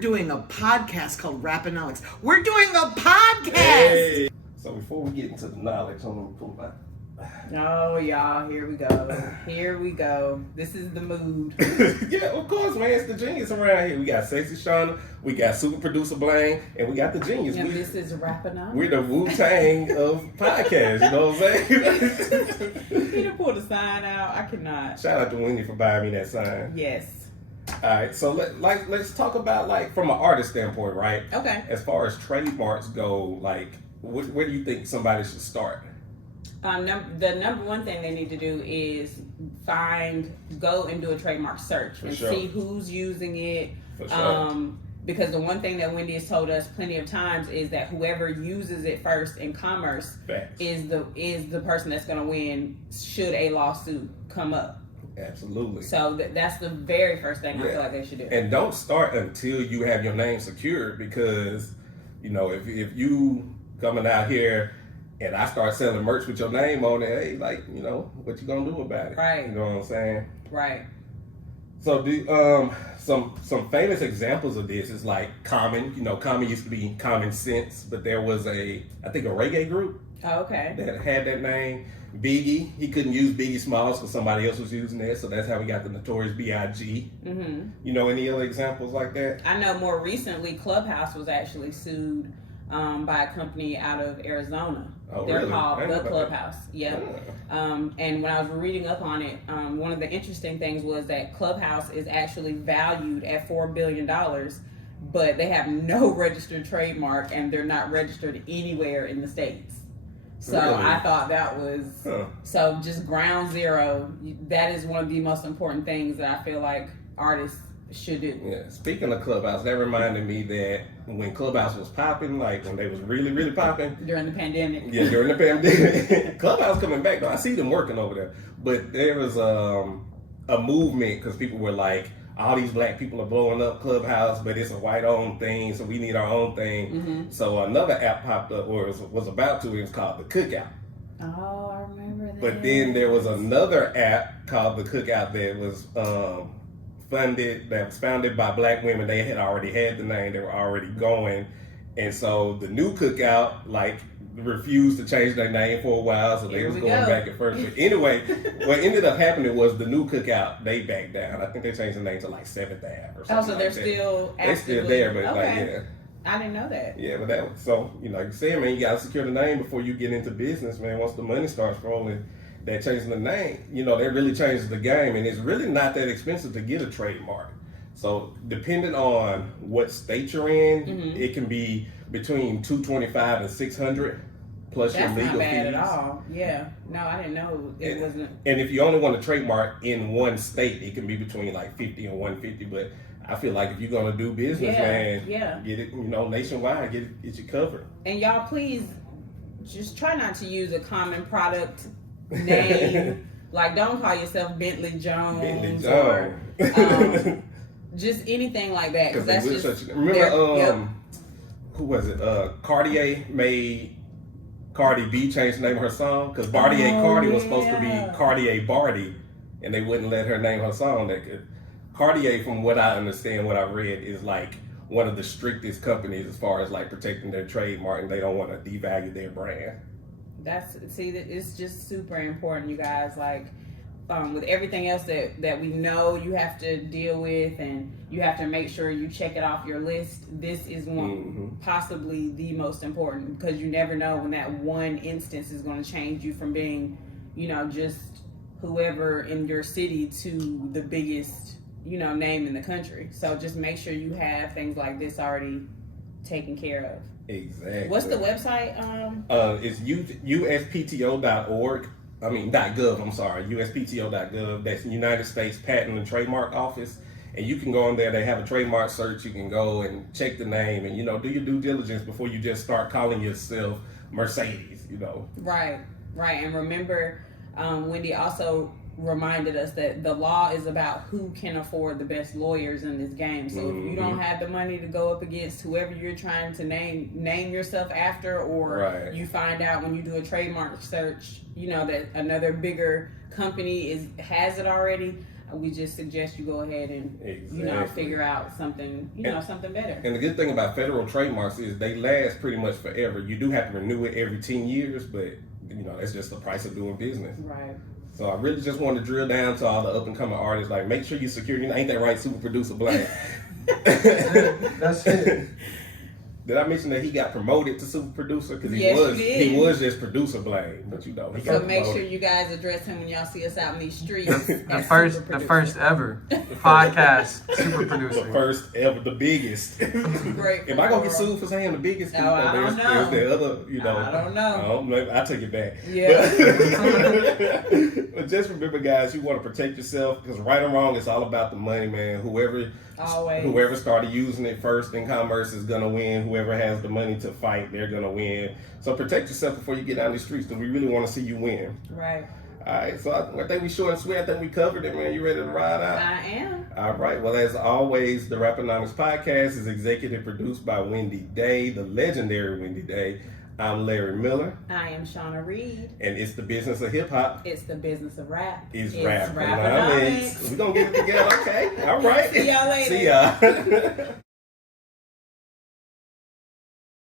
we're doing a podcast called Rappinolics. We're doing a podcast! Hey. So before we get into the knowledge, I'm going to pull back. Oh, y'all, here we go. Here we go. This is the mood. Yeah, of course, man. It's the genius around here. We got Sexy Shauna, we got Super Producer Blaine, and we got the genius. And this is Rappinolics. We're the Wu-Tang of podcasts, you know what I'm saying? You done pulled a sign out. I cannot. Shout out to Wendy for buying me that sign. Yes. All right, so let's talk about, like, from an artist standpoint, right? Okay. As far as trademarks go, like, where do you think somebody should start? The number one thing they need to do is go and do a trademark search and see who's using it. For sure. Because the one thing that Wendy has told us plenty of times is that whoever uses it first in commerce is the person that's going to win should a lawsuit come up. Absolutely. So that's the very first thing I feel like they should do. And don't start until you have your name secured, because, you know, if you coming out here and I start selling merch with your name on it, hey, like, you know, what you gonna do about it? Right. You know what I'm saying? Right. So some famous examples of this is like Common. You know, Common used to be Common Sense, but there was I think a reggae group that had that name. Biggie, he couldn't use Biggie Smalls because somebody else was using it, so that's how we got the Notorious B.I.G. Mm-hmm. You know any other examples like that? I know more recently Clubhouse was actually sued by a company out of Arizona. Oh, They're really? called The Clubhouse. Yep. Yeah. And when I was reading up on it, one of the interesting things was that Clubhouse is actually valued at $4 billion, but they have no registered trademark and they're not registered anywhere in the States. So really? I thought that was, so just ground zero. That is one of the most important things that I feel like artists should do. Yeah. Speaking of Clubhouse, that reminded me that when Clubhouse was popping, like when they was really, really popping. During the pandemic. Yeah, during the pandemic. Clubhouse coming back, though. I see them working over there. But there was a movement because people were like, all these black people are blowing up Clubhouse, but it's a white-owned thing, so we need our own thing. Mm-hmm. So another app popped up, or was about to. It was called The Cookout. Oh, I remember that. But then there was another app called The Cookout that was founded by black women. They had already had the name. They were already going. And so the new Cookout, like, refused to change their name for a while, so they was going back and forth. But anyway, what ended up happening was the new Cookout, they backed down. I think they changed the name to like 7th Ave or something. Oh, so they're still actively... They're still there, but like, yeah. I didn't know that. Yeah, but that was, so, you know, like you said, man, you got to secure the name before you get into business, man. Once the money starts rolling, they're changing the name. You know, that really changes the game, and it's really not that expensive to get a trademark. So depending on what state you're in, it can be between $225 and $600 plus your legal fees. That's not bad at all. Yeah. No, I didn't know it wasn't. And if you only want to trademark in one state, it can be between like $50 and $150. But I feel like if you're gonna do business, man, get it, you know, nationwide, get you covered. And y'all, please just try not to use a common product name. Like, don't call yourself Bentley Jones. or just anything like that. Because that's just remember who was it? Cartier made Cardi B change the name of her song because Cardi was supposed to be Cartier Barty, and they wouldn't let her name her song. Cartier, from what I understand, what I read, is like one of the strictest companies as far as like protecting their trademark, and they don't want to devalue their brand. It's just super important, you guys. Like, with everything else that we know you have to deal with, and you have to make sure you check it off your list, this is one possibly the most important, because you never know when that one instance is going to change you from being, you know, just whoever in your city to the biggest, you know, name in the country. So just make sure you have things like this already taken care of. Exactly. What's the website? It's uspto.org. .gov, I'm sorry, uspto.gov. That's the United States Patent and Trademark Office. And you can go on there. They have a trademark search. You can go and check the name and, you know, do your due diligence before you just start calling yourself Mercedes, you know. Right. And remember, Wendy also reminded us that the law is about who can afford the best lawyers in this game. So if you don't have the money to go up against whoever you're trying to name yourself after, or you find out when you do a trademark search, you know, that another bigger company has it already, we just suggest you go ahead and figure out something something better. And the good thing about federal trademarks is they last pretty much forever. You do have to renew it every 10 years, but that's just the price of doing business. Right. So I really just want to drill down to all the up and coming artists, like make sure you secure. Ain't that right, super producer Blaine? That's it. Did I mention that he got promoted to super producer? Because he was just producer Blaine, but he got so make promoted. sure you guys address him when y'all see us out in these streets. The first ever podcast super producer. The first ever, the biggest. Great. Am I gonna get sued for saying the biggest? Oh, I don't know. There's the other, I don't know. I take it back. Yeah. But just remember, guys, you want to protect yourself because right or wrong, it's all about the money, man. Whoever started using it first in commerce is gonna win. Whoever has the money to fight, they're gonna win. So protect yourself before you get down these streets, because we really want to see you win. Right. All right. So I think we short and sweet. I think we covered it, man. You ready to ride out? I am. All right. Well, as always, the Raponomics podcast is executive produced by Wendy Day, the legendary Wendy Day. I'm Larry Miller. I am Shauna Reed. And it's the business of hip hop. It's the business of rap. It's Raponomics. Raponomics. We're going to get it together. Okay. All right. See y'all later. See y'all.